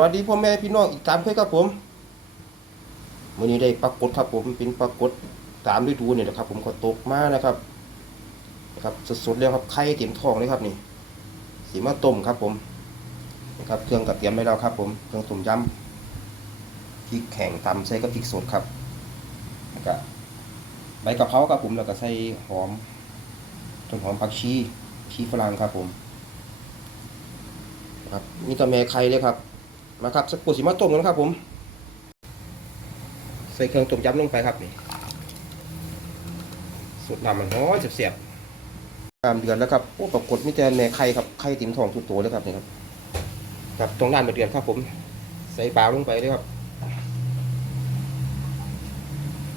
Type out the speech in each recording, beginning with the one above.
สวัสดีพ่อแม่พี่น้องอีกตามคยครับผมวันนี้ได้ปรากฏครับผมเป็นปรากฏตามฤดูเนี่ยนะครับ ผมก็ตกมานะครับนะครับสดๆแล้วครับไข่เต็มท้องเลยครับนี่สีมาต้มครับผมนะครับเครื่องกับเตรียมไว้แล้วครับ ผมเครื่องต้มยำพริกแข็งตำใส่กับพริกสดครับแล้วก็ใบกะเพราครับผมแล้วก็ใส่หอมต้นหอมผักชีชีฝรั่งครับผม ครับนี่ก็แม่ไข่เลยครับ มาครับสักปูสีมาต้มกันครับผม ใส่เครื่องต้มยำลงไปครับนี่สูตรน้ำมันห้อยเสียบๆตามเดือนแล้วครับโอ้ปรากฏมีแต่แม่ไข่ครับไข่ติ่มทองทุกตัวเลยครับนี่ครับครับตรงด้านมาเดือนครับผม ใส่ปลาลงไปเลยครับ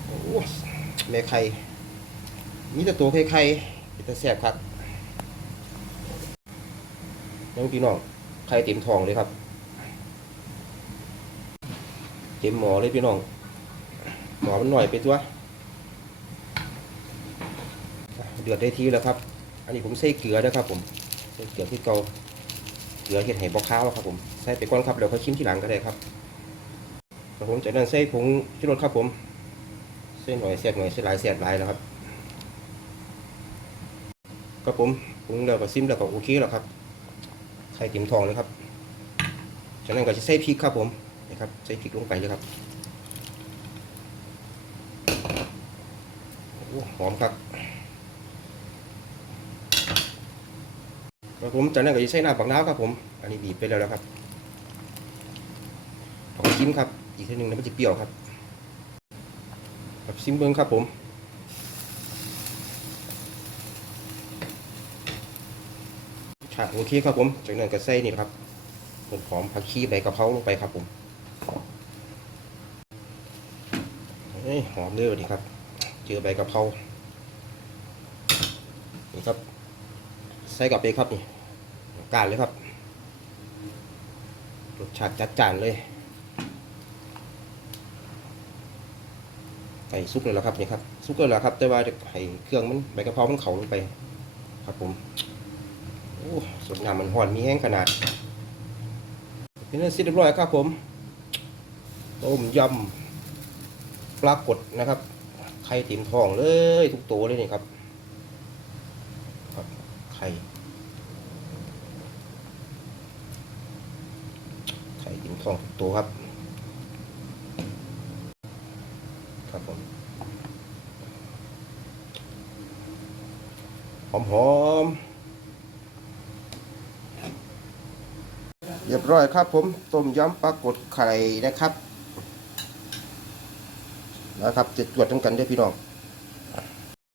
โอ้แม่ไข่มีแต่ตัวไข่ไข่แต่แสบครับน้องพี่น้องไข่ติ่มทองเลยครับ เต็มหมอเลยพี่น้อง หมอมันหน่อยไปตัวเดือดได้ทีแล้วครับ อันนี้ผมใส่เกลือนะครับ ผมใส่เกลือที่เกาเกลือเห็ดไห่บอข้าวครับผมใส่ไปก่อนครับเดี๋ยวค่อยชิมทีหลังก็ได้ครับแล้วผมจากนั้นใส่ผงชูรสครับผมใส่หน่อยเสียดหน่อยใส่หลายเสียดหลายแล้วครับก็ผมปรุงแล้วก็ซิมแล้วก็โอเคแล้วครับใส่ติ่มทองเลยครับจากนั้นก็จะใส่พริกครับผม นะครับใส่พริกลงไปเลยครับหอมครับแล้วผมจากนั้นก็จะใส่น้ำปักน้ำครับผม อันนี้บีบไปแล้วนะครับของชิมครับ อีกทีหนึ่งนะมันจะเปรี้ยวครับครับซิมเบิ้งครับผมชาโอเคครับผม จากนั้นก็ใส่นี่ครับหอมผักชีใบกะเพราลงไปครับผม เฮ้ยหอมเลยวันนี้ครับเจอใบกะเพรานี่ครับใส่กับไปครับนี่กานเลยครับรสชาติจัดจานเลยไก่ซุกเลยล้วครับนี่ครับซุกเลยล้วครับ แต่ว่าให้เครื่องมันใบกะเพรามันเข่าลงไป ครับผมโอ้สดงามมันห่อนมีแห้งขนาดเป็นอันเสร็จเรียบร้อยครับผมต้มยำ ปรากฏนะครับไข่ติ่มทองเลยทุกตัวเลยนี่ครับครับไข่ไข่ติ่มทองทุกตัวครับ ครับผมหอมหอมๆเรียบร้อยครับผมต้มยำปลากฏไข่นะครับ นะครับจะตรวจทั้งกันด้วยพี่น้อง